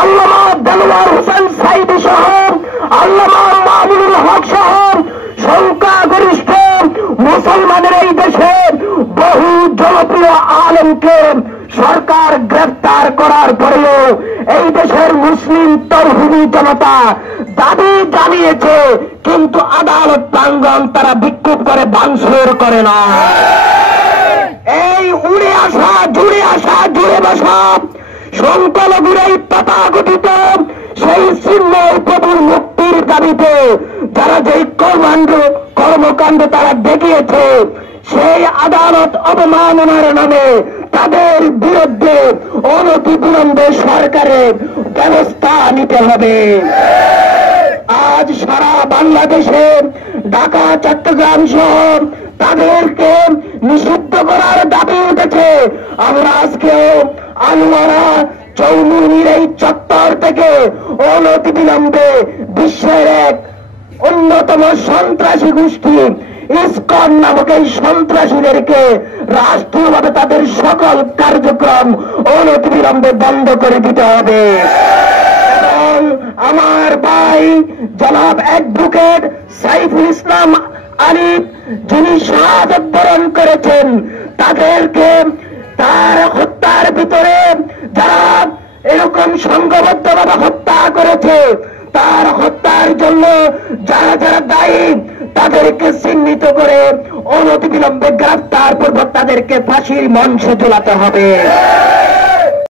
আল্লামা দেলোয়ার হোসেন সাইদি সহ আল্লামা মামুনুল হক সহ সংখ্যাগরিষ্ঠ মুসলমানের এই দেশের বহু জনপ্রিয় আলেমকে সরকার গ্রেফতার করার পরেও এই দেশের মুসলিম তৌহিদি জনতা দাবি জানিয়েছে, কিন্তু আদালত প্রাঙ্গণ তারা বিক্ষোভ করে ভাঙচুর করে না। এই উড়ে আসা জুড়ে বসা সংখ্যালঘুর এই তথাকথিত সেই চিহ্নের প্রভুর মুক্তির দাবিতে যারা যে কর্মকাণ্ড তারা দেখিয়েছে, সেই আদালত অবমাননার নামে তাদের বিরুদ্ধে অনতিবিলম্বে সরকারের ব্যবস্থা নিতে হবে। আজ সারা বাংলাদেশে ঢাকা, চট্টগ্রাম সহ তাদেরকে নিষিদ্ধ করার দাবি উঠেছে। আমরা আজকে আনোয়ারা চৌমুহনীর এই চত্বর থেকে অনতিবিলম্বে বিশ্বের এক অন্যতম সন্ত্রাসী গোষ্ঠী ইসকন নামক এই সন্ত্রাসীদেরকে রাষ্ট্রীয়ভাবে তাদের সকল কার্যক্রম অনতিবিলম্বে বন্ধ করে দিতে হবে। এবং আমার ভাই জনাব অ্যাডভোকেট সাইফুল ইসলাম আলিফ যিনি শাহাদাত বরণ করেছেন, তাদেরকে তার হত্যার ভিতরে যারা এরকম সংঘবদ্ধভাবে হত্যা করেছে, তার হত্যার জন্য যারা যারা দায়ী তাদেরকে চিহ্নিত করে অনতিবিলম্বে গ্রেফতার পূর্বক তাদেরকে ফাঁসির মঞ্চে ঝোলাতে হবে।